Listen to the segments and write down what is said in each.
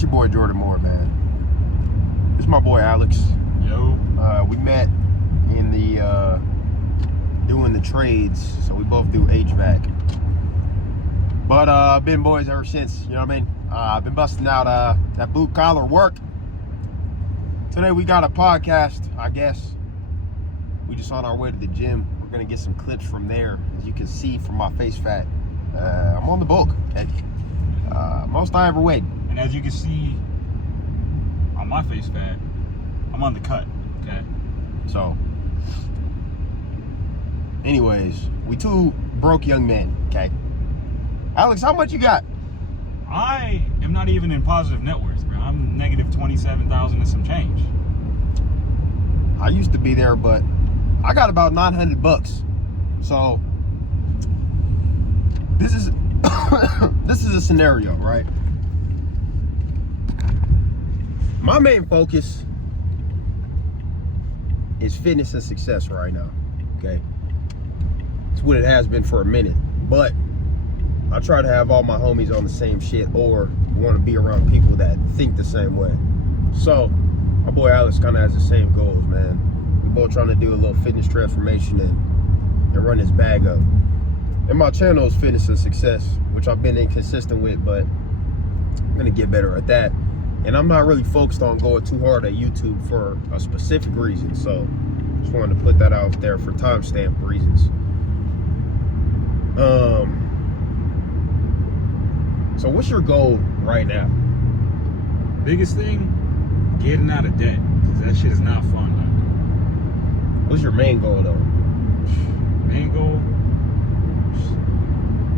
It's your boy Jordan Moore, man. It's my boy Alex. Yo. We met in the doing the trades, so we both do HVAC. But been boys ever since, you know what I mean? I've been busting out that blue collar work. Today we got a podcast, I guess. We just on our way to the gym. We're gonna get some clips from there. As you can see from my face fat, I'm on the bulk. Okay? Most I ever weighed. And as you can see on my face fat, I'm on the cut. Okay. So, anyways, we two broke young men. Okay. Alex, how much you got? I am not even in positive net worth, bro. I'm negative 27,000 and some change. I used to be there, but I got about 900 bucks. So this is this is a scenario, right? My main focus is fitness and success right now. Okay, it's what it has been for a minute, but I try to have all my homies on the same shit or want to be around people that think the same way. So my boy Alex kind of has the same goals, man. We both trying to do a little fitness transformation and run his bag up. And my channel is Fitness and Success, which I've been inconsistent with, but I'm gonna get better at that. And I'm not really focused on going too hard at YouTube for a specific reason. So just wanted to put that out there for timestamp reasons. So what's your goal right now? Biggest thing, getting out of debt, because that shit is not fun, man. What's your main goal though? Main goal,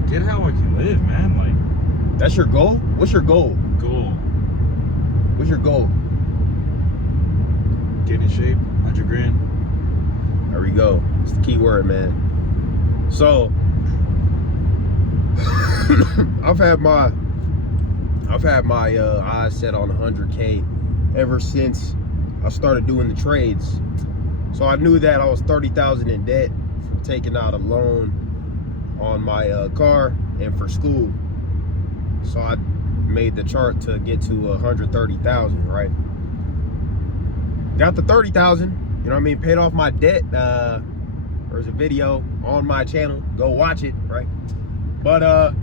get how I can live, man. Like, that's your goal? What's your goal? What's your goal? Get in shape, 100 grand. There we go. It's the key word, man. So I've had my eyes set on 100K ever since I started doing the trades. So I knew that I was 30,000 in debt from taking out a loan on my car and for school. So I made the chart to get to 130,000, right? Got the 30,000, you know what I mean? Paid off my debt. There's a video on my channel. Go watch it, right? But I'm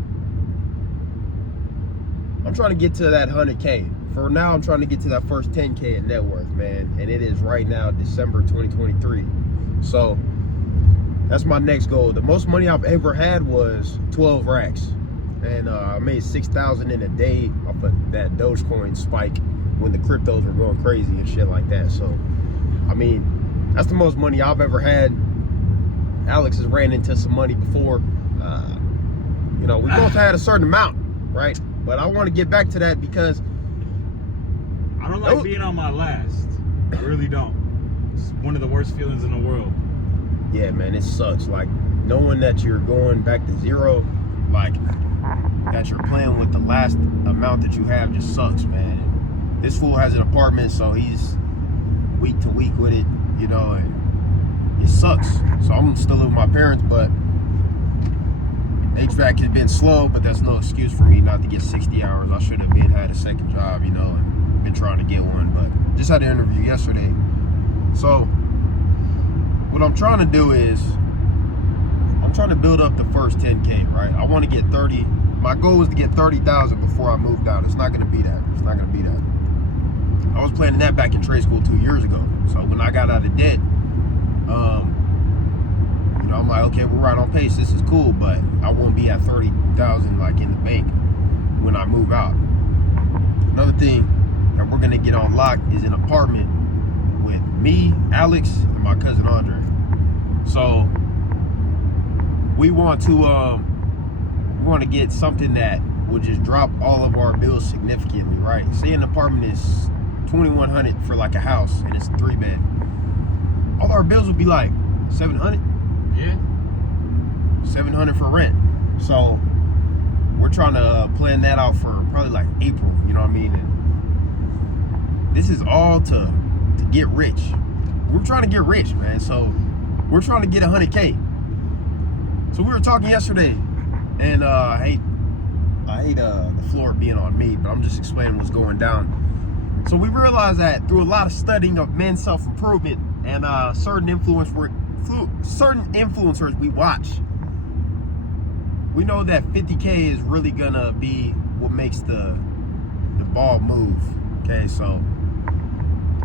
trying to get to that 100K. For now, I'm trying to get to that first 10K in net worth, man. And it is right now December 2023. So that's my next goal. The most money I've ever had was 12 racks. And I made 6,000 in a day off of that Dogecoin spike when the cryptos were going crazy and shit like that. So, I mean, that's the most money I've ever had. Alex has ran into some money before. You know, we both had a certain amount, right? But I want to get back to that because I don't like being on my last. I really don't. It's one of the worst feelings in the world. Yeah, man, it sucks. Like, knowing that you're going back to zero, like, that you're playing with the last amount that you have just sucks, man. This fool has an apartment, so he's week to week with it, you know, and it sucks. So I'm still living with my parents, but HVAC has been slow, but that's no excuse for me not to get 60 hours. I should have had a second job, you know, and been trying to get one, but just had an interview yesterday. So what I'm trying to do is I'm trying to build up the first 10K, right? I want to get 30. My goal was to get 30,000 before I moved out. It's not going to be that. It's not going to be that. I was planning that back in trade school 2 years ago. So when I got out of debt, you know, I'm like, okay, we're right on pace. This is cool, but I won't be at 30,000 like in the bank when I move out. Another thing that we're going to get on lock is an apartment with me, Alex, and my cousin Andre. So we want to get something that will just drop all of our bills significantly, right? Say an apartment is $2,100 for like a house and it's a 3-bed. All our bills would be like $700. Yeah. $700 for rent. So we're trying to plan that out for probably like April, you know what I mean? And this is all to get rich. We're trying to get rich, man. So we're trying to get 100K. So we were talking yesterday, and hey, I hate the floor being on me, but I'm just explaining what's going down. So we realized that through a lot of studying of men's self-improvement and certain influencers we watch, we know that 50K is really gonna be what makes the ball move. Okay, so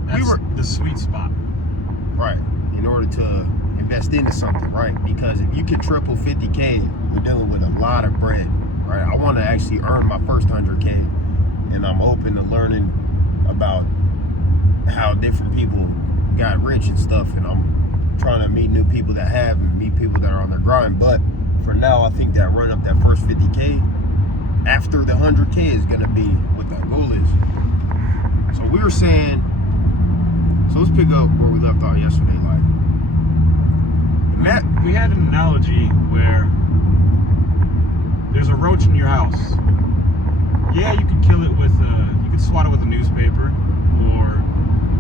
That's the sweet spot. Right, in order to invest into something, right? Because if you can triple 50K, you're dealing with a lot of bread, right? I want to actually earn my first 100K, and I'm open to learning about how different people got rich and stuff, and I'm trying to meet new people that have and meet people that are on their grind. But for now, I think that run up that first 50K after the 100K is going to be what the goal is. So we were saying, so let's pick up where we left off yesterday. Like, We had an analogy where there's a roach in your house. Yeah, you can kill it with you can swat it with a newspaper, or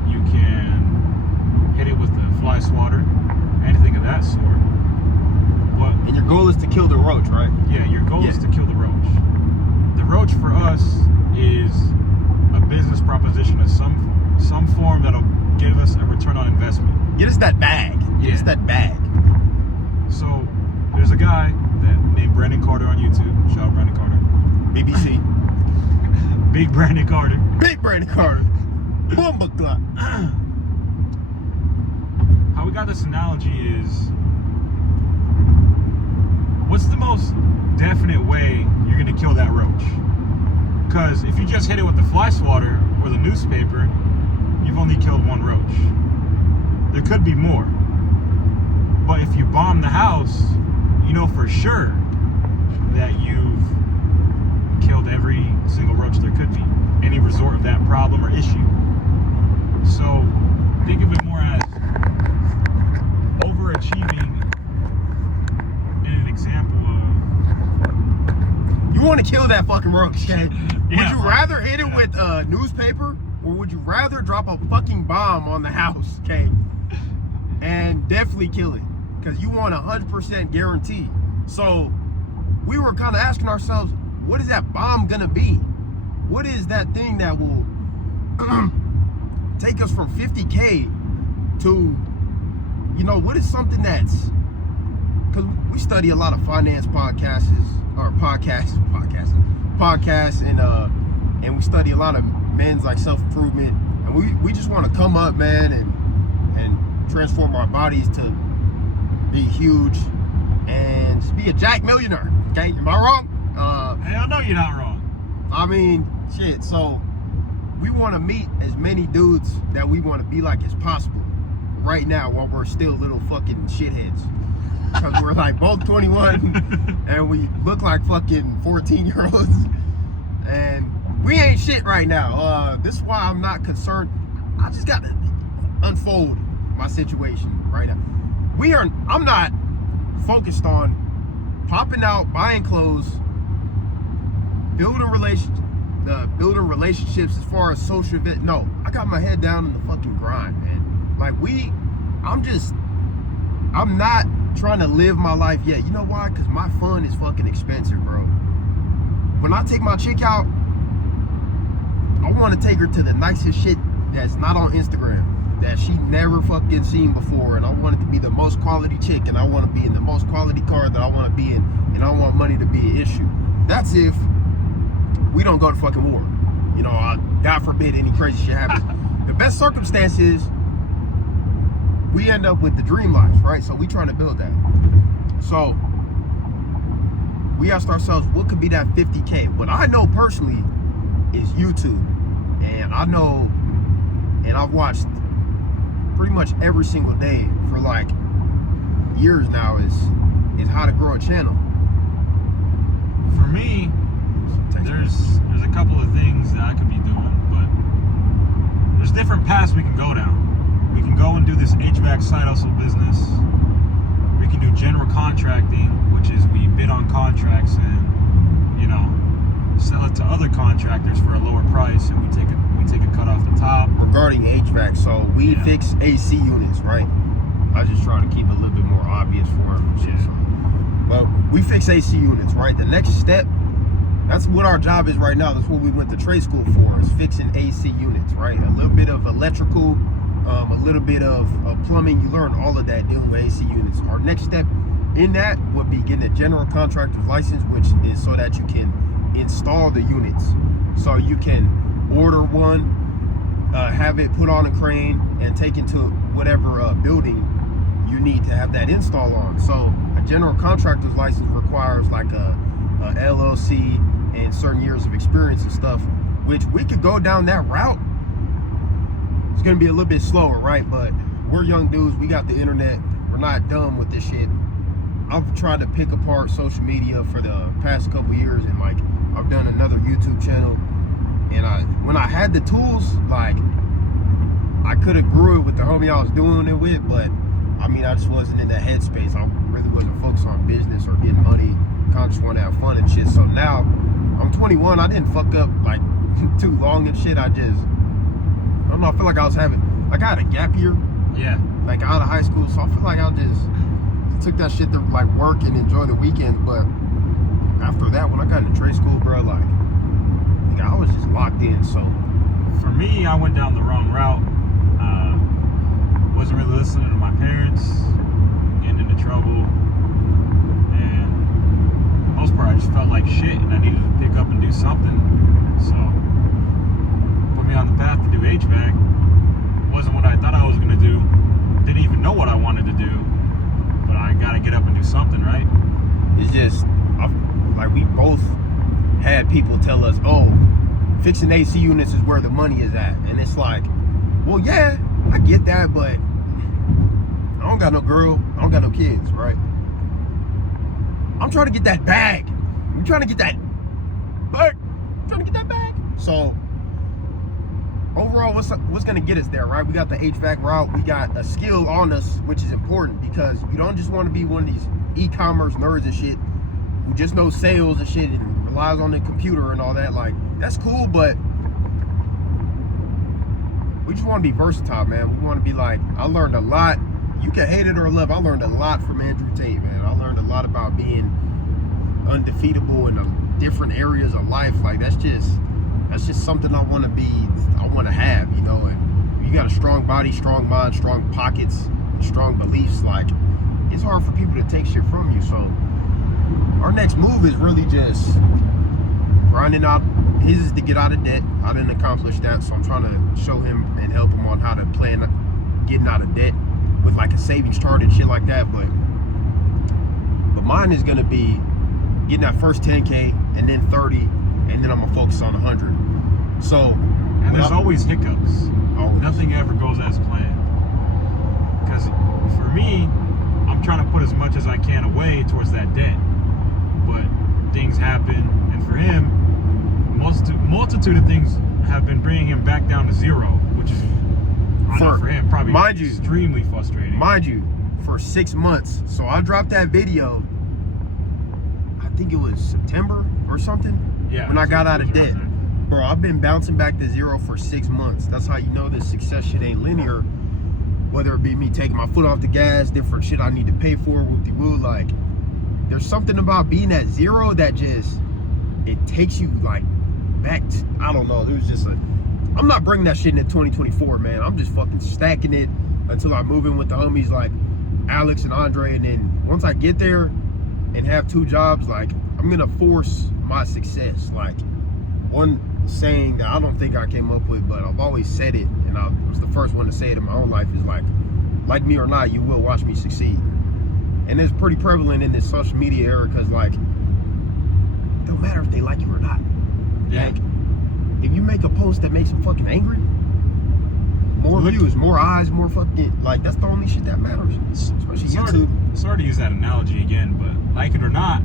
you can hit it with a fly swatter, anything of that sort. But and your goal is to kill the roach, right? yeah, your goal is to kill the roach. The roach for us is a business proposition of some form that'll give us a return on investment. Get us that bag. Get us that bag. So there's a guy named Brandon Carter on YouTube. Shout out Brandon Carter. BBC. Big Brandon Carter. Big Brandon Carter. Bumba clock. How we got this analogy is, what's the most definite way you're gonna kill that roach? Because if you just hit it with the fly swatter or the newspaper, you've only killed one roach. There could be more. But if you bomb the house, you know for sure that you've killed every single roach there could be, any resort of that problem or issue. So think of it more as overachieving in an example of, You want to kill that fucking roach, okay? Yeah, Would you right. rather hit it with a newspaper, or would you rather drop a fucking bomb on the house, okay? And definitely kill it, because you want 100% guarantee. So we were kind of asking ourselves, what is that bomb gonna be? What is that thing that will take us from 50K to, you know, what is something that's, because we study a lot of finance podcasts, and we study a lot of men's like self-improvement, and we just want to come up, man, and transform our bodies to be huge and just be a jack millionaire. Okay, am I wrong? hell no, you're not wrong. I mean, shit. So we want to meet as many dudes that we want to be like as possible right now, while we're still little fucking shitheads. Because we're like both 21 and we look like fucking 14-year-olds, and we ain't shit right now. This is why I'm not concerned. I just got to unfold my situation right now. I'm not focused on popping out, buying clothes, building relationships as far as social event. No, I got my head down in the fucking grind, man. Like I'm not trying to live my life yet. You know why? Because my fun is fucking expensive, bro. When I take my chick out, I want to take her to the nicest shit that's not on Instagram, that she never fucking seen before, and I want it to be the most quality chick, and I want to be in the most quality car that I want to be in, and I want money to be an issue. That's if we don't go to fucking war. You know, God forbid any crazy shit happens. The best circumstances, we end up with the dream life, right? So we trying to build that. So we asked ourselves, what could be that 50K? What I know personally is YouTube. And I know, and I've watched pretty much every single day for like years now, is how to grow a channel. For me, there's a couple of things that I could be doing, but there's different paths we can go down. We can go and do this HVAC side hustle business. We can do general contracting, which is we bid on contracts and, you know, sell it to other contractors for a lower price, and we take a cut off the top. Regarding HVAC, so we fix AC units, right? I just try to keep it a little bit more obvious for them. Yeah. Well, we fix AC units, right? The next step That's what our job is right now. That's what we went to trade school for, is fixing AC units, right? A little bit of electrical, a little bit of plumbing. You learn all of that dealing with AC units. Our next step in that would be getting a general contractor's license, which is so that you can install the units. So you can order one, have it put on a crane, and take it to whatever building you need to have that install on. So a general contractor's license requires like a LLC and certain years of experience and stuff, which we could go down that route. It's gonna be a little bit slower, right? But we're young dudes, we got the internet, we're not dumb with this shit. I've tried to pick apart social media for the past couple years, and like I've done another YouTube channel, and when I had the tools, like I could have grew it with the homie I was doing it with, but I mean, I just wasn't in that headspace. I really wasn't focused on business or getting money. I just want to have fun and shit. So now I'm 21. I didn't fuck up like too long and shit. I don't know. I feel like I had a gap year. Yeah. Like out of high school. So I feel like I just took that shit to like work and enjoy the weekends. But after that, when I got into trade school, bro, like I was just locked in. So for me, I went down the wrong route. Wasn't really listening to my parents, getting into trouble, and for the most part I just felt like shit and I needed to pick up and do something. So put me on the path to do HVAC. Wasn't what I thought I was gonna do. Didn't even know what I wanted to do, but I gotta get up and do something, right? It's just like we both had people tell us, oh, fixing AC units is where the money is at, and it's like, well, yeah, I get that, but I don't got no girl, I don't got no kids, right? I'm trying to get that bag. I'm trying to get that bag. I'm trying to get that bag. So overall, what's gonna get us there, right? We got the HVAC route, we got a skill on us, which is important, because you don't just want to be one of these e-commerce nerds and shit who just knows sales and shit and relies on the computer and all that. Like, that's cool, but we just want to be versatile, man. We want to be like, I learned a lot. You can hate it or love. I learned a lot from Andrew Tate, man. I learned a lot about being undefeatable in the different areas of life. Like, that's just something I want to have, you know. And you got a strong body, strong mind, strong pockets, strong beliefs. Like, it's hard for people to take shit from you. So our next move is really just grinding out. His is to get out of debt. I didn't accomplish that, so I'm trying to show him and help him on how to plan getting out of debt with like a savings chart and shit like that. But mine is gonna be getting that first 10K and then 30, and then I'm gonna focus on 100. So, and there's always hiccups. Always. Nothing ever goes as planned. Because for me, I'm trying to put as much as I can away towards that debt, but things happen, and for him, multitude of things have been bringing him back down to zero, which is for him probably extremely frustrating. Mind you, for 6 months. So I dropped that video, I think it was September or something, when I got out of debt. Bro, I've been bouncing back to zero for 6 months. That's how you know this success shit ain't linear. Whether it be me taking my foot off the gas, different shit I need to pay for, whoop-de-woo. Like, there's something about being at zero that just, it takes you like back to, I don't know, there's just I'm not bringing that shit into 2024, man. I'm just fucking stacking it until I move in with the homies like Alex and Andre, and then once I get there and have 2 jobs, like, I'm gonna force my success. Like, one saying that I don't think I came up with, but I've always said it, and I was the first one to say it in my own life, is like me or not, you will watch me succeed. And it's pretty prevalent in this social media era, because like, it don't matter if they like you or not. Yeah. Like, if you make a post that makes them fucking angry, more views, more eyes, more fucking, like, that's the only shit that matters. Especially YouTube. Sorry to use that analogy again, but like it or not,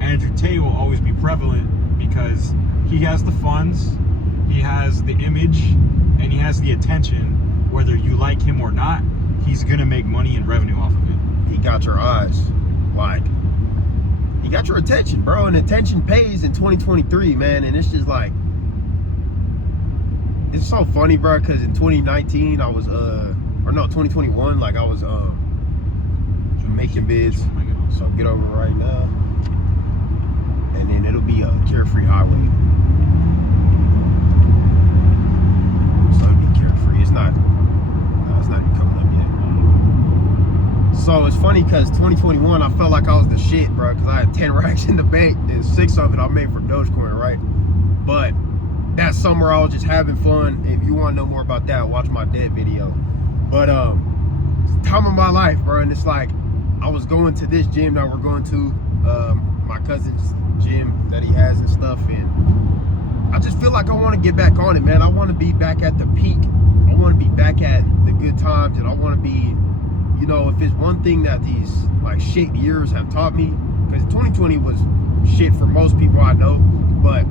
Andrew Tate will always be prevalent because he has the funds, he has the image, and he has the attention. Whether you like him or not, he's gonna make money and revenue off of it. He got your eyes. Like, he got your attention, bro, and attention pays in 2023, man. And it's just like, it's so funny, bro, because in 2019 I was 2021, like, I was making bids. So get over right now, and then it'll be a Care Carefree Highway. So it'd be Carefree. It's not. No, it's not even coming up yet. So it's funny because 2021, I felt like I was the shit, bro. Because I had 10 racks in the bank, and 6 of it I made for Dogecoin, right? But that summer I was just having fun. If you want to know more about that, watch my debt video. But it's the time of my life, bro, and it's like I was going to this gym that we're going to, my cousin's gym that he has and stuff, and I just feel like I want to get back on it, man. I want to be back at the peak. I want to be back at the good times, and I want to be, you know, if it's one thing that these like shit years have taught me, because 2020 was shit for most people I know, but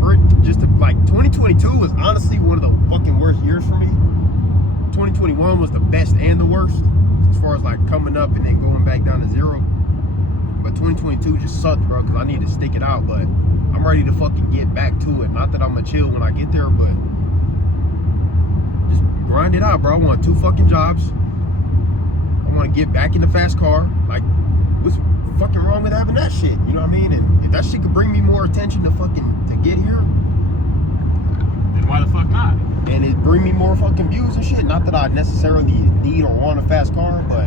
for it just to, like 2022 was honestly one of the fucking worst years for me. 2021 was the best and the worst as far as like coming up and then going back down to zero. But 2022 just sucked, bro, because I need to stick it out. But I'm ready to fucking get back to it. Not that I'm gonna chill when I get there, but just grind it out, bro. I want 2 fucking jobs. I want to get back in the fast car. Like, what's fucking wrong with having that shit? You know what I mean? And if that shit could bring me more attention to get here, Then why the fuck not? and it bring me more fucking views and shit. Not that I necessarily need or want a fast car, but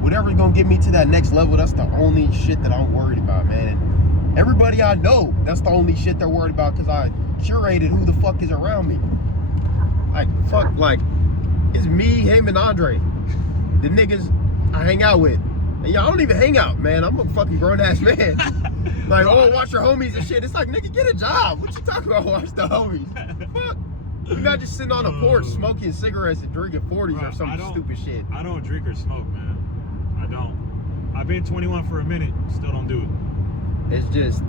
whatever's gonna get me to that next level, that's the only shit that I'm worried about, man. And everybody I know, that's the only shit they're worried about, because I curated who the fuck is around me. Like, fuck, like, it's me, him, and Andre. The niggas I hang out with. And y'all don't even hang out, man. I'm a fucking grown-ass man. Like, oh, watch your homies and shit. It's like, nigga, get a job. What you talking about, watch the homies? Fuck. We're not just sitting on the porch smoking cigarettes and drinking 40s or some stupid shit. I don't drink or smoke, man. I don't. I've been 21 for a minute, still don't do it. It's just,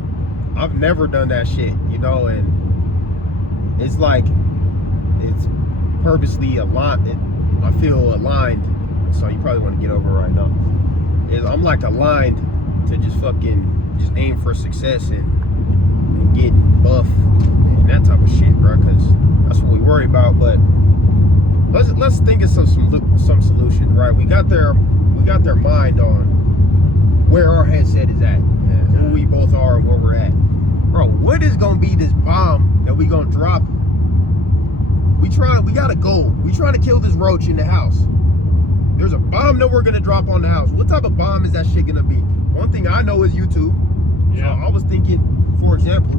I've never done that shit, you know, and it's like, it's purposely aligned. I feel aligned, so you probably want to get over right now. I'm like aligned to just aim for success and get buff and that type of shit, bro, because that's what we worry about. But let's think of some solutions, right? We got their mind on where our headset is at, and who we both are and where we're at. Bro, what is gonna be this bomb that we gonna drop? We got a goal. We trying to kill this roach in the house. There's a bomb that we're gonna drop on the house. What type of bomb is that shit gonna be? One thing I know is YouTube. Yeah. So I was thinking, for example,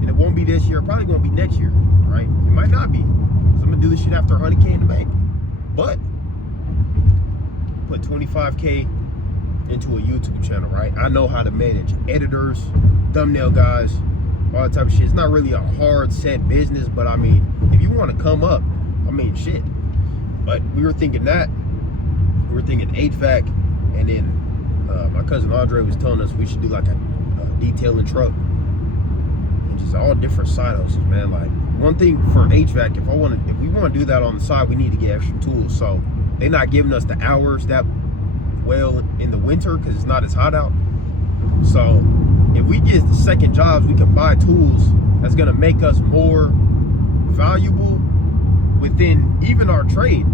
and it won't be this year, probably gonna be next year, right? It might not be. So I'm gonna do this shit after 100K in the bank. But put 25K into a YouTube channel, right? I know how to manage editors, thumbnail guys, all that type of shit. It's not really a hard set business, but I mean, if you want to come up, I mean, shit. But we were thinking that. We were thinking HVAC, and then my cousin Andre was telling us we should do like a detailing truck, and just all different side hustles, man. Like, one thing for HVAC, if we want to do that on the side, we need to get extra tools. So they're not giving us the hours that well in the winter because it's not as hot out. So if we get the second jobs, we can buy tools that's gonna make us more valuable within even our trade.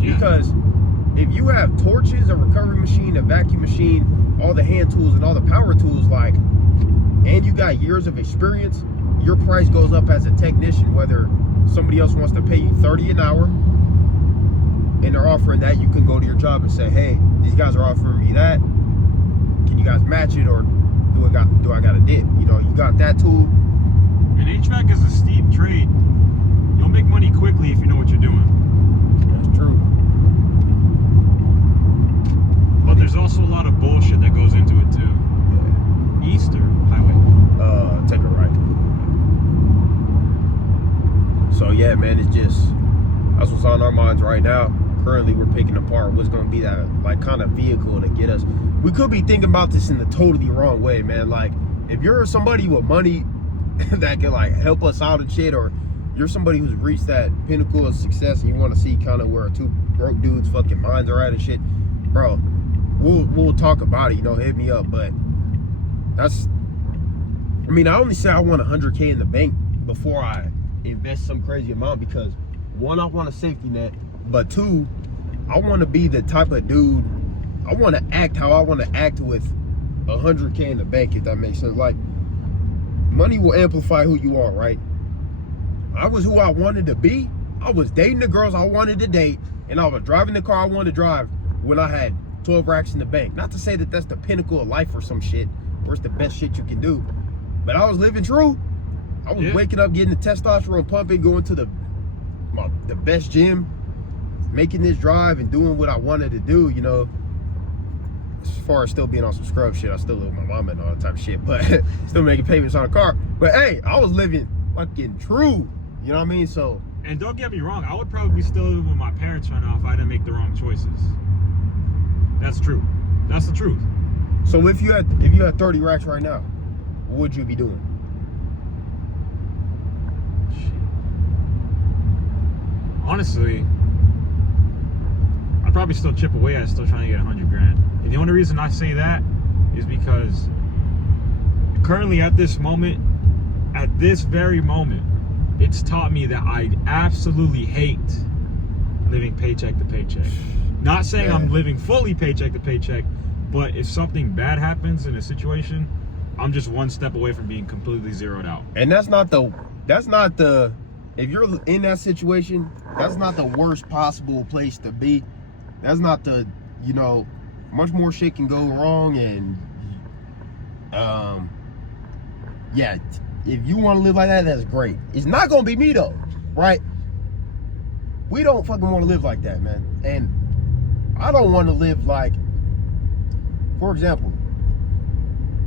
Yeah. Because if you have torches, a recovery machine, a vacuum machine, all the hand tools and all the power tools, like, and you got years of experience, your price goes up as a technician. Whether somebody else wants to pay you $30 an hour and they're offering that, you can go to your job and say, hey, these guys are offering me that. Can you guys match it, or do I got a dip? You know, you got that tool. And HVAC is a steep trade. You'll make money quickly if you know what you're doing. That's true. But there's also a lot of bullshit that goes into it too. Yeah. East or highway? Take a right. So yeah, man, it's just, that's what's on our minds right now. Currently, we're picking apart what's going to be that like kind of vehicle to get us. We could be thinking about this in the totally wrong way, man. Like, if you're somebody with money that can like help us out and shit, or you're somebody who's reached that pinnacle of success and you want to see kind of where 2 broke dudes fucking minds are at and shit, bro, we'll talk about it, you know, hit me up. But that's, I mean, I only say I want 100K in the bank before I invest some crazy amount, because 1, I want a safety net, but 2, I want to be the type of dude, I want to act how I want to act with 100K in the bank, if that makes sense. Like, money will amplify who you are, right? I was who I wanted to be. I was dating the girls I wanted to date, and I was driving the car I wanted to drive when I had 12 racks in the bank. Not to say that that's the pinnacle of life or some shit, or it's the best shit you can do, but I was living true. I was waking up, getting the testosterone pumping, going to the best gym, making this drive and doing what I wanted to do, you know. As far as still being on some scrub shit, I still live with my mama and all that type of shit, but still making payments on a car. But hey, I was living fucking true, you know what I mean? So, and don't get me wrong, I would probably still live with my parents right now if I didn't make the wrong choices. That's true. That's the truth. So if you had 30 racks right now, what would you be doing? Honestly, I'd probably still chip away at still trying to get 100 grand. And the only reason I say that is because currently at this very moment, it's taught me that I absolutely hate living paycheck to paycheck. Not saying I'm living fully paycheck to paycheck, but if something bad happens in a situation, I'm just one step away from being completely zeroed out. And if you're in that situation, that's not the worst possible place to be. That's not the, you know, much more shit can go wrong. And yeah, if you want to live like that, that's great. It's not gonna be me though, right? We don't fucking want to live like that, man. And I don't want to live like, for example,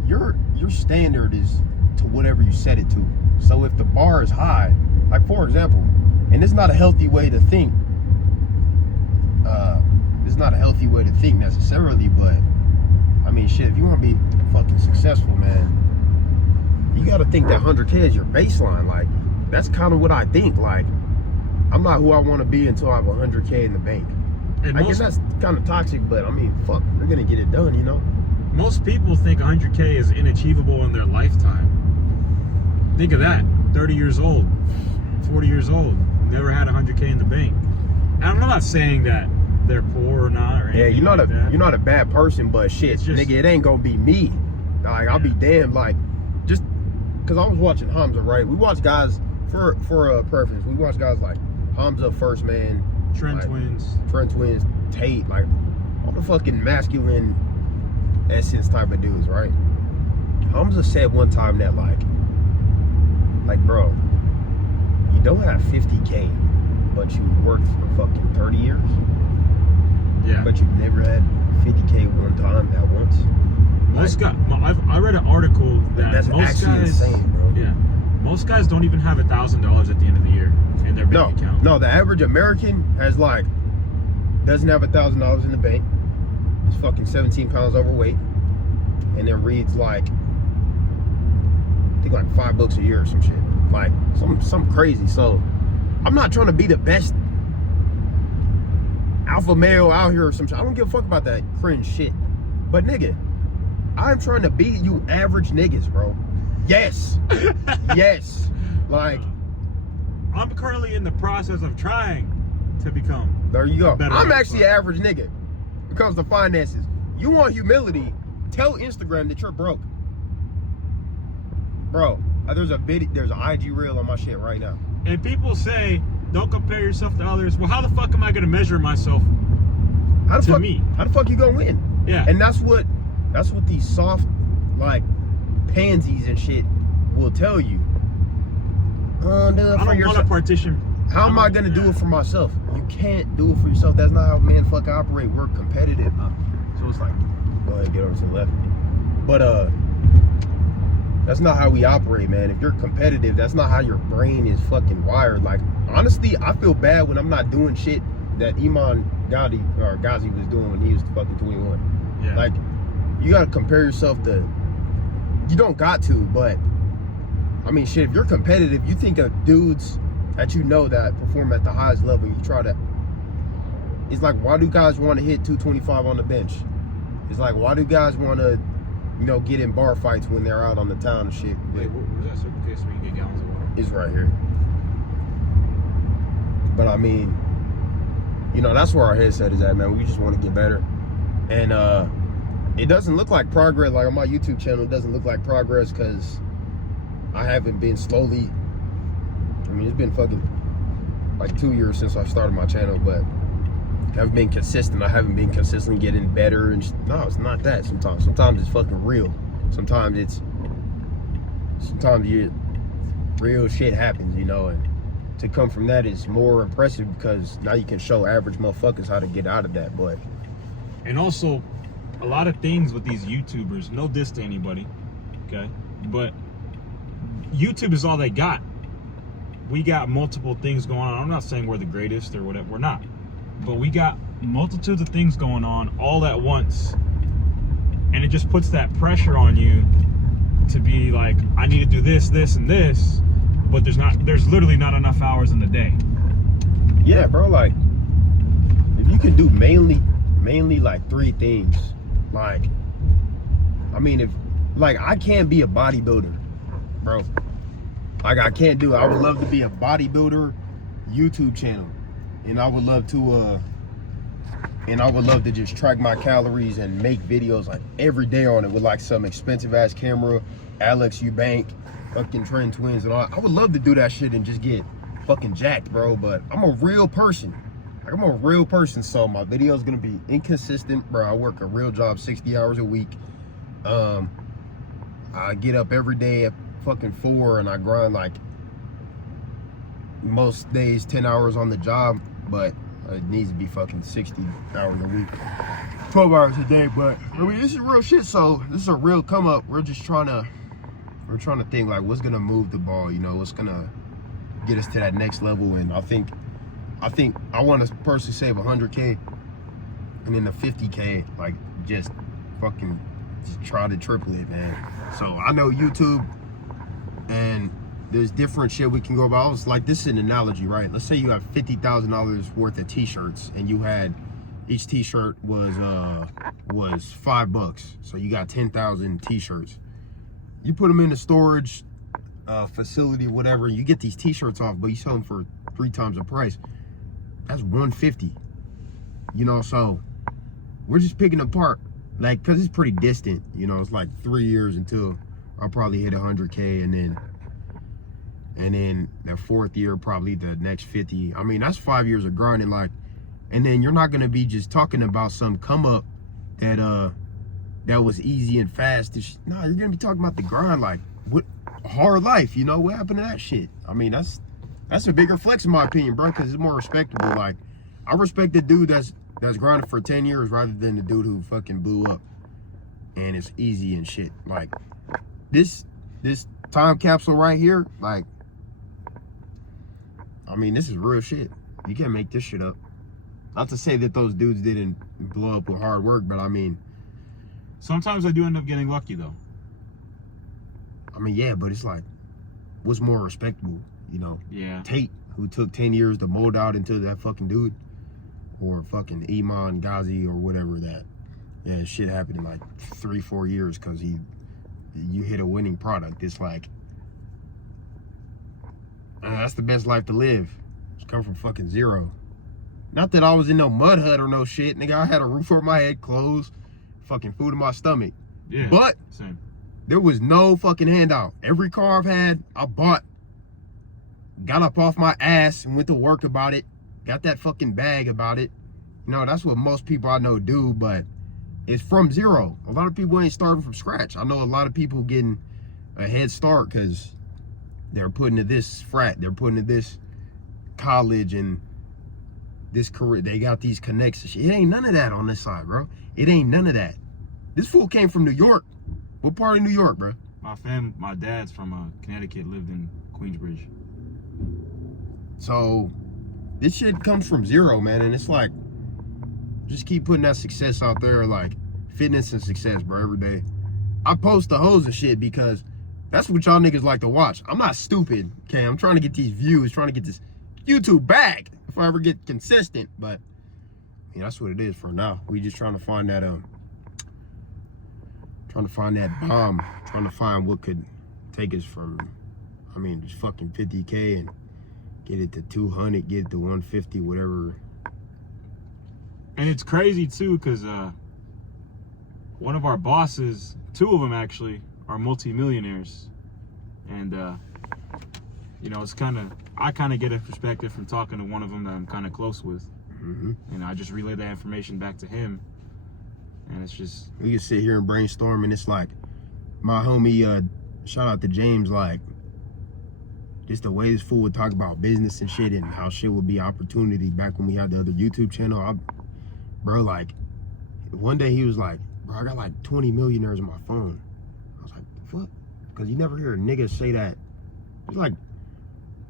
your standard is to whatever you set it to. So if the bar is high, like for example, and it's not a healthy way to think. It's not a healthy way to think necessarily, but I mean, shit, if you want to be fucking successful, man, you got to think that 100K is your baseline. Like, that's kind of what I think. Like, I'm not who I want to be until I have 100K in the bank. And I guess that's kind of toxic, but I mean, fuck, they're gonna get it done, you know. Most people think 100K is inachievable in their lifetime. Think of that: 30 years old, 40 years old, never had 100K in the bank. And I'm not saying that they're poor or not, or anything you're not a bad person, but shit, just, nigga, it ain't gonna be me. Like, I'll be damned. Like, just because I was watching Hamza, right? We watch guys for a preference. We watch guys like Hamza, First Man, Trent Twins, Tate, like all the fucking masculine essence type of dudes, right? Hamza said one time that like bro, you don't have 50K, but you worked for fucking 30 years. Yeah. But you've never had 50K one time at once. Most guys, I read an article that that's most guys, insane, bro. Yeah, most guys don't even have $1,000 at the end of the year in their bank account. No, the average American has doesn't have $1,000 in the bank. He's fucking 17 pounds overweight, and then reads I think 5 books a year or some shit, like some crazy. So I'm not trying to be the best alpha male out here or some shit. I don't give a fuck about that cringe shit. But nigga, I'm trying to beat you average niggas, bro. Yes. Yes. Like, I'm currently in the process of trying to become. There you go. I'm actually an average nigga because of the finances. You want humility? Tell Instagram that you're broke, bro. There's an IG reel on my shit right now. And people say, don't compare yourself to others. Well, how the fuck am I gonna measure myself to me? How the fuck you gonna win? Yeah. And that's what these soft, like, pansies and shit will tell you. I don't want to partition. How am I gonna do it for myself? You can't do it for yourself. That's not how men fucking operate. We're competitive. So it's like, go ahead, get over to the left. But that's not how we operate, man. If you're competitive, that's not how your brain is fucking wired. Like, honestly, I feel bad when I'm not doing shit that Iman Ghazi was doing when he was fucking 21. Yeah. Like, you gotta compare yourself to. You don't got to, but I mean, shit. If you're competitive, you think of dudes that you know that perform at the highest level. You try to. It's like, why do guys want to hit 225 on the bench? It's like, why do guys want to, get in bar fights when they're out on the town and shit? Wait, where's that Circle K so you can get gallons of water? It's right here. But I mean, that's where our headset is at, man. We just want to get better. And it doesn't look like progress. Like on my YouTube channel, it doesn't look like progress because I haven't been slowly. I mean, it's been fucking like 2 years since I started my channel, but I haven't been consistent. I haven't been consistently getting better. And no, it's not that. Sometimes it's fucking real. Sometimes real shit happens, you know. And to come from that is more impressive because now you can show average motherfuckers how to get out of that. But and also, a lot of things with these YouTubers. No diss to anybody, okay? But YouTube is all they got. We got multiple things going on. I'm not saying we're the greatest or whatever. We're not. But we got multitudes of things going on all at once. And it just puts that pressure on you to be like, I need to do this, this, and this. But there's literally not enough hours in the day. Yeah, bro, like, if you can do mainly like 3 things, like, I mean, if, like, I can't be a bodybuilder, bro. Like, I can't do it. I would love to be a bodybuilder YouTube channel. And I would love to just track my calories and make videos like every day on it with like some expensive ass camera, Alex Eubank, fucking Trend Twins and all. I would love to do that shit and just get fucking jacked, bro. But I'm a real person. Like, I'm a real person, so my video's gonna be inconsistent, bro. I work a real job, 60 hours a week. I get up every day at fucking 4 and I grind like most days 10 hours on the job, but it needs to be fucking 60 hours a week, 12 hours a day. But I mean, this is real shit, so this is a real come up. We're trying to think like what's gonna move the ball, you know, what's gonna get us to that next level. And I think I want to personally save 100K and then the 50K, like just fucking just try to triple it, man. So I know YouTube and there's different shit we can go about. It's like, this is an analogy, right? Let's say you have $50,000 worth of t-shirts and you had, each t-shirt was $5. So you got 10,000 t-shirts. You put them in the storage facility, whatever, you get these t-shirts off, but you sell them for 3 times the price. That's $150. You know, so we're just picking apart, like, cause it's pretty distant, you know, it's like 3 years until I'll probably hit 100K, and then the 4th year, probably the next 50. I mean, that's 5 years of grinding, like, and then you're not gonna be just talking about some come up that was easy and fast. No, you're gonna be talking about the grind, like, what hard life, you know, what happened to that shit? I mean, that's a bigger flex in my opinion, bro, because it's more respectable. Like, I respect the dude that's grinding for 10 years rather than the dude who fucking blew up and it's easy and shit. Like, this time capsule right here, like, I mean, this is real shit. You can't make this shit up. Not to say that those dudes didn't blow up with hard work, but I mean, sometimes I do end up getting lucky though. I mean, yeah, but it's like, what's more respectable, you know? Yeah. Tate, who took 10 years to mold out into that fucking dude, or fucking Iman Ghazi or whatever that. Yeah, shit happened in like 3-4 years because you hit a winning product. It's like, that's the best life to live. Just come from fucking zero. Not that I was in no mud hut or no shit, nigga. I had a roof over my head, clothes, fucking food in my stomach. Yeah. But same. There was no fucking handout. Every car I've had, I bought. Got up off my ass and went to work about it. Got that fucking bag about it. You know, that's what most people I know do, but it's from zero. A lot of people ain't starting from scratch. I know a lot of people getting a head start because they're putting to this frat, they're putting to this college and this career. They got these connections. It ain't none of that on this side, bro. It ain't none of that. This fool came from New York. What part of New York, bro? My dad's from Connecticut, lived in Queensbridge. So this shit comes from zero, man. And it's like, just keep putting that success out there, like fitness and success, bro, every day. I post the hoes and shit because that's what y'all niggas like to watch. I'm not stupid, okay? I'm trying to get these views, trying to get this YouTube back if I ever get consistent. But yeah, that's what it is for now. We just trying to find that bomb, trying to find what could take us from, I mean, just fucking 50K and get it to 200, get it to 150, whatever. And it's crazy too, because one of our bosses, 2 of them actually, are multimillionaires. And you know, I kind of get a perspective from talking to one of them that I'm kind of close with. And I just relay that information back to him, and it's just, we can sit here and brainstorm, and it's like my homie, shout out to James, like just the way this fool would talk about business and shit and how shit would be opportunity back when we had the other YouTube channel. Bro, like one day he was like, bro, I got like 20 millionaires on my phone. I was like, what? Because you never hear a nigga say that. It's like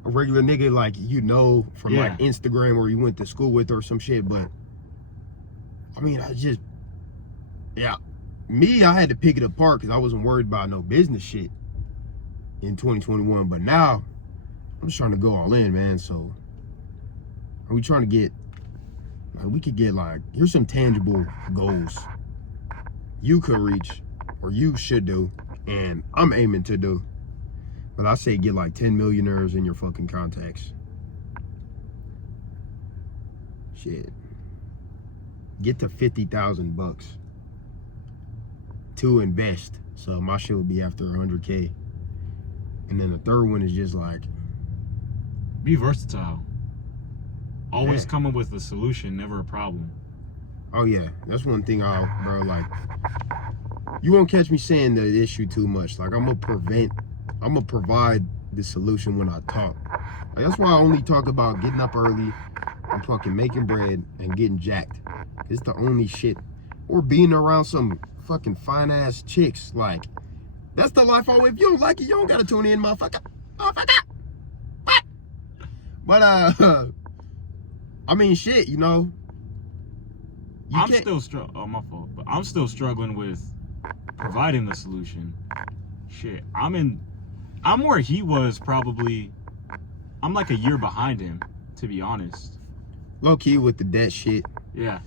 a regular nigga, like, you know, from like Instagram or you went to school with or some shit. But I mean, I just, yeah, me, I had to pick it apart because I wasn't worried about no business shit in 2021. But now I'm just trying to go all in, man. So are we trying to get, like, we could get like, here's some tangible goals you could reach or you should do, and I'm aiming to do. But I say get like 10 millionaires in your fucking contacts. Shit. Get to 50,000 bucks to invest. So my shit will be after 100K. And then the third one is just like, be versatile. Always coming with a solution, never a problem. Oh yeah, that's one thing bro, like, you won't catch me saying the issue too much. Like, I'm gonna provide the solution when I talk. Like, that's why I only talk about getting up early and fucking making bread and getting jacked. It's the only shit. Or being around some fucking fine ass chicks. Like, that's the life I live. If you don't like it, you don't gotta tune in, motherfucker. What? But I mean, shit, you know. I'm still oh, my fault. But I'm still struggling with providing the solution. Shit, I'm where he was probably. I'm like a year behind him, to be honest. Low key with the debt shit. Yeah.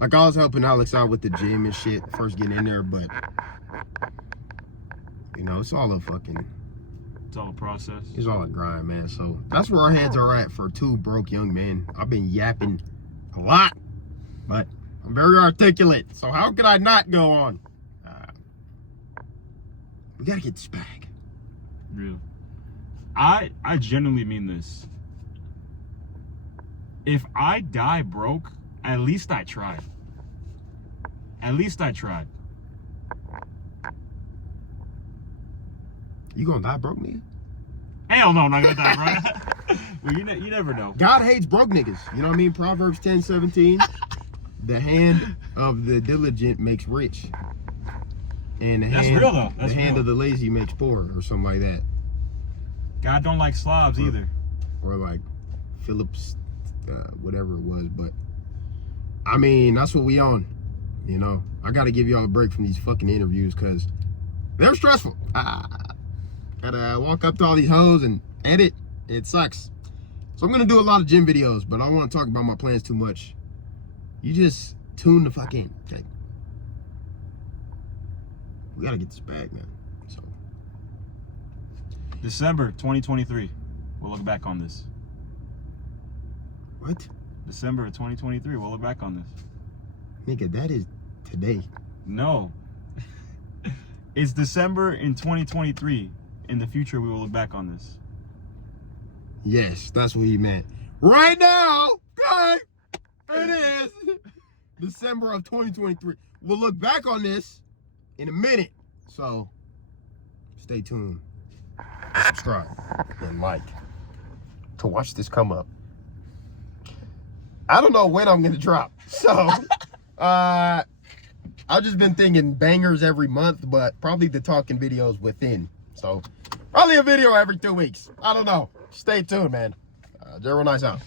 Like, I was helping Alex out with the gym and shit, first getting in there, but you know, it's all a process. It's all a grind, man. So that's where our heads are at for two broke young men. I've been yapping a lot, but I'm very articulate. So how could I not go on? We gotta get this bag. Real. I genuinely mean this. If I die broke, at least I tried. At least I tried. You gonna die broke, nigga? Hell no, I'm not gonna die broke. Well, you never know. God hates broke niggas. You know what I mean? Proverbs 10:17. The hand of the diligent makes rich. And the hand of the lazy makes poor, or something like that. God don't like slobs either. Or like Phillips, whatever it was. But I mean, that's what we on. You know, I got to give y'all a break from these fucking interviews because they're stressful. Gotta walk up to all these hoes and edit. It sucks. So I'm gonna do a lot of gym videos, but I don't want to talk about my plans too much. You just tune the fuck in. Okay? We gotta get this bag, man. So December 2023. We'll look back on this. What? December of 2023. We'll look back on this. Nigga, that is today. No. It's December in 2023. In the future, we will look back on this. Yes, that's what he meant. Right now, okay, it is December of 2023. We'll look back on this in a minute. So, stay tuned. Subscribe and like to watch this come up. I don't know when I'm going to drop. So, I've just been thinking bangers every month, but probably the talking videos within. So, probably a video every 2 weeks. I don't know. Stay tuned, man. Jerry Nice out.